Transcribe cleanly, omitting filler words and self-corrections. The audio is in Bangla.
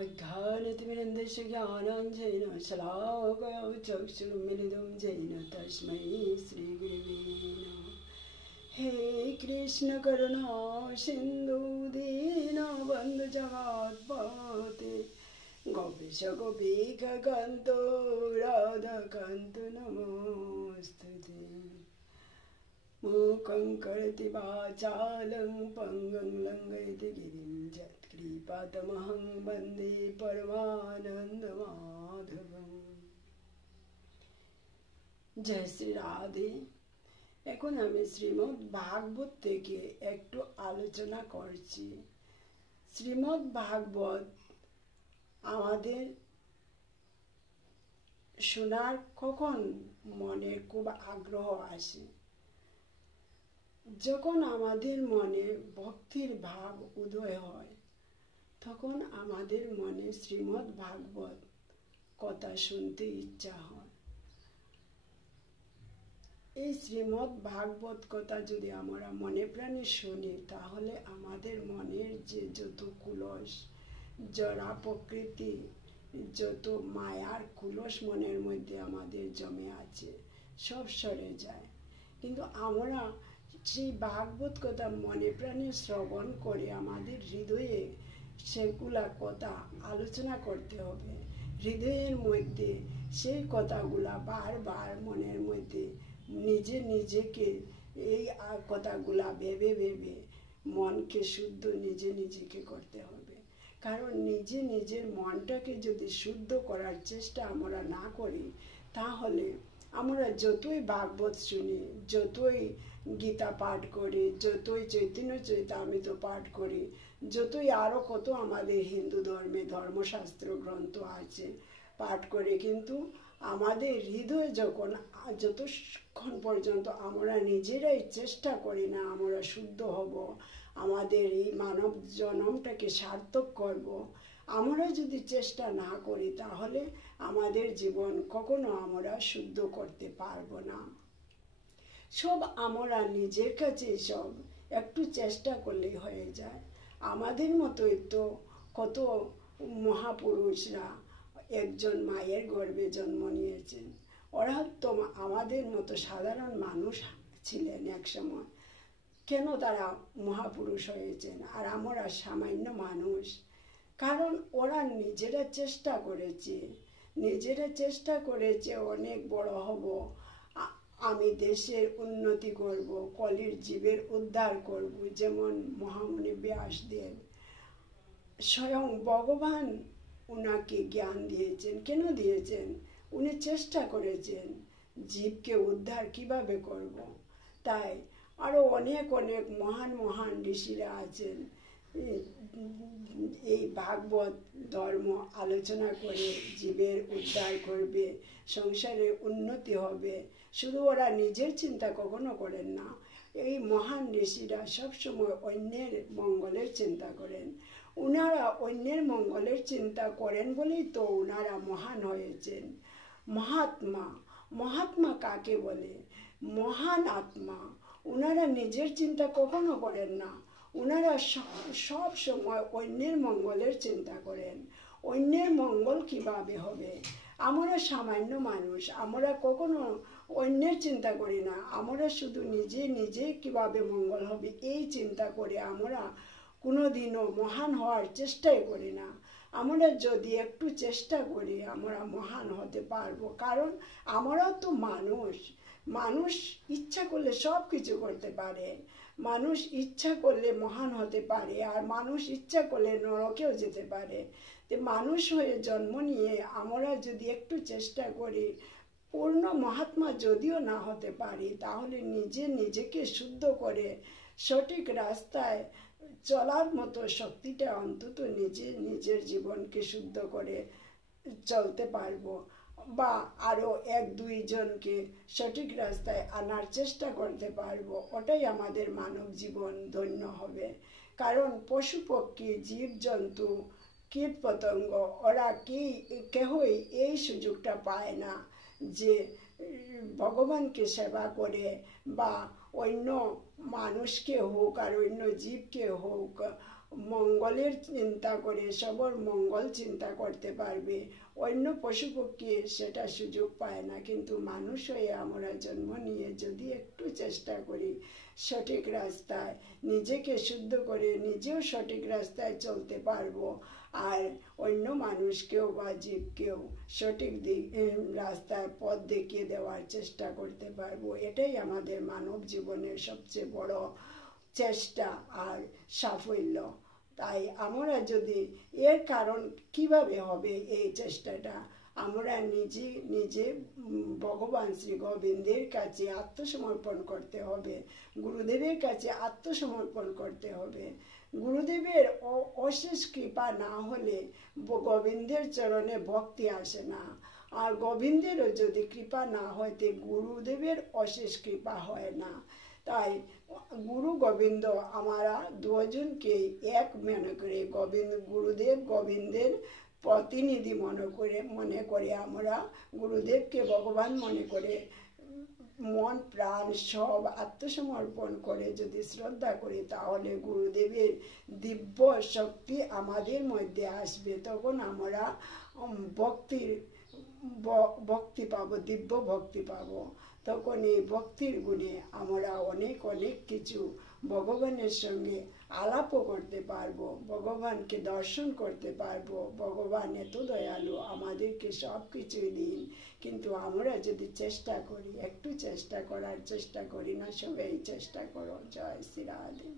अज्ञानतिमिरन्धस्य ज्ञानाञ्जनेन शलाकया चक्षुरुन्मीलितं येन तस्मै श्रीगुरवे नमः। हे कृष्ण करुणा सिन्धु दीनबन्धु जगत्पते गोपीश गोपीकान्त राधाकान्त नमोस्तुते। मूकं करोति वाचालं पङ्गुं लङ्घयति गिरिं यत्कृपातमहं वन्दे परमानन्दमाधवम्। जय श्री राधे। এখন আমি শ্রীমদ্ ভাগবত থেকে একটু আলোচনা করছি। শ্রীমদ্ ভাগবত আমাদের শোনার কখন মনে খুব আগ্রহ আসে, যখন আমাদের মনে ভক্তির ভাব উদয় হয়, তখন আমাদের মনে শ্রীমদ্ ভাগবত কথা শুনতে ইচ্ছা হয়। এই শ্রীমদ্ ভাগবত কথা যদি আমরা মনে প্রাণে শুনি, তাহলে আমাদের মনের যে যত কুলস, জড়া প্রকৃতি, যত মায়ার কুলস মনের মধ্যে আমাদের জমে আছে, সব সরে যায়। কিন্তু আমরা সেই ভাগবত কথা মনে প্রাণে শ্রবণ করে আমাদের হৃদয়ে সেগুলা কথা আলোচনা করতে হবে। হৃদয়ের মধ্যে সেই কথাগুলা বারবার মনের মধ্যে নিজেকে এই কথাগুলা ভেবে ভেবে মনকে শুদ্ধ নিজেকে করতে হবে। কারণ নিজের মনটাকে যদি শুদ্ধ করার চেষ্টা আমরা না করি, তাহলে আমরা যতই ভাগবত শুনি, যতই গীতা পাঠ করি, যতই চৈতন্য চরিতামৃত পাঠ করি, যতই আরও কত আমাদের হিন্দু ধর্মে ধর্মশাস্ত্র গ্রন্থ আছে পাঠ করে, কিন্তু আমাদের হৃদয় যতক্ষণ পর্যন্ত আমরা নিজেরাই চেষ্টা করি না আমরা শুদ্ধ হব, আমাদের এই মানব জন্মটাকে সার্থক করব, আমরা যদি চেষ্টা না করি, তাহলে আমাদের জীবন কখনো আমরা শুদ্ধ করতে পারবো না। সব আমরা নিজের কাছে সব একটু চেষ্টা করলেই হয়ে যায়। আমাদের মতোই তো কত মহাপুরুষরা একজন মায়ের গর্ভে জন্ম নিয়েছেন। ওরা তো আমাদের মতো সাধারণ মানুষ ছিলেন এক সময়। কেন তারা মহাপুরুষ হয়েছেন আর আমরা সামান্য মানুষ? কারণ ওরা নিজেরা চেষ্টা করেছে অনেক বড় হব, আমি দেশের উন্নতি করব, কলির জীবের উদ্ধার করব। যেমন মহামুনি ব্যাসদেব, স্বয়ং ভগবান উনাকে জ্ঞান দিয়েছেন। কেন দিয়েছেন? উনি চেষ্টা করেছেন জীবকে উদ্ধার কিভাবে করব। তাই আরও অনেক মহান ঋষিরা আছেন, এই ভাগবত ধর্ম আলোচনা করে জীবের উদ্ধার করবে, সংসারের উন্নতি হবে। শুধু ওরা নিজের চিন্তা কখনো করেন না। এই মহান ঋষিরা সবসময় অন্যের মঙ্গলের চিন্তা করেন। উনারা অন্যের মঙ্গলের চিন্তা করেন বলেই তো উনারা মহান হয়েছেন। মহাত্মা কাকে বলে? মহান আত্মা। উনারা নিজের চিন্তা কখনো করেন না। উনারা সব সময় অন্যের মঙ্গলের চিন্তা করেন। অন্যের মঙ্গল কিভাবে হবে? আমরা সামান্য মানুষ, আমরা কখনো অন্যের চিন্তা করি না। আমরা শুধু নিজে কিভাবে মঙ্গল হবে এই চিন্তা করে আমরা কোনোদিনও মহান হওয়ার চেষ্টাই করি না। আমরা যদি একটু চেষ্টা করি, আমরা মহান হতে পারবো। কারণ আমরাও তো মানুষ ইচ্ছা করলে সব কিছু করতে পারে। মানুষ ইচ্ছা করলে মহান হতে পারে, আর মানুষ ইচ্ছা করলে নরকেও যেতে পারে। তো মানুষ হয়ে জন্ম নিয়ে আমরা যদি একটু চেষ্টা করি, পূর্ণ মহাত্মা যদিও না হতে পারি, তাহলে নিজেকে শুদ্ধ করে সঠিক রাস্তায় চলার মতো শক্তিটা অন্তত নিজের জীবনকে শুদ্ধ করে চলতে পারবো, বা আরও 1-2 জনকে সঠিক রাস্তায় আনার চেষ্টা করতে পারবো। ওটাই আমাদের মানব জীবন ধন্য হবে। কারণ পশু পক্ষী, জীবজন্তু, কীট পতঙ্গ, ওরা কেহই এই সুযোগটা পায় না যে ভগবানকে সেবা করে বা অন্য মানুষকে হোক আর অন্য জীবকে হোক মঙ্গলের চিন্তা করে সবার মঙ্গল চিন্তা করতে পারবে। অন্য পশু পক্ষী সেটা সুযোগ পায় না, কিন্তু মানুষ হয়ে আমরা জন্ম নিয়ে যদি একটু চেষ্টা করি সঠিক রাস্তায় নিজেকে শুদ্ধ করে নিজেও সঠিক রাস্তায় চলতে পারবো, আর অন্য মানুষকেও বা জীবকেও সঠিক রাস্তার পথ দেখিয়ে দেওয়ার চেষ্টা করতে পারবো। এটাই আমাদের মানব জীবনের সবচেয়ে বড় চেষ্টা আর সাফল্য। তাই আমরা যদি এর কারণ কিভাবে হবে এই চেষ্টাটা, আমরা নিজে নিজে ভগবান শ্রী গোবিন্দের কাছে আত্মসমর্পণ করতে হবে, গুরুদেবের কাছে আত্মসমর্পণ করতে হবে। গুরুদেবের অশেষ কৃপা না হলে গোবিন্দের চরণে ভক্তি আসে না, আর গোবিন্দেরও যদি কৃপা না হয় তো গুরুদেবের অশেষ কৃপা হয় না। তাই গুরু গোবিন্দ আমরা দুজনকে এক মনে করে গুরুদেব গোবিন্দের প্রতিনিধি মনে করে আমরা গুরুদেবকে ভগবান মনে করে মন প্রাণ সব আত্মসমর্পণ করে যদি শ্রদ্ধা করি, তাহলে গুরুদেবের দিব্য শক্তি আমাদের মধ্যে আসবে। তখন আমরা ভক্তি পাবো, দিব্য ভক্তি পাবো। তখন এই ভক্তির গুণে আমরা অনেক অনেক কিছু ভগবানের সঙ্গে আলাপও করতে পারবো, ভগবানকে দর্শন করতে পারবো। ভগবান এত দয়ালু, আমাদেরকে সব কিছুই দিন, কিন্তু আমরা যদি চেষ্টা করি, একটু চেষ্টা করার চেষ্টা করি না। সবাই চেষ্টা করো। জয় শ্রী রাধে।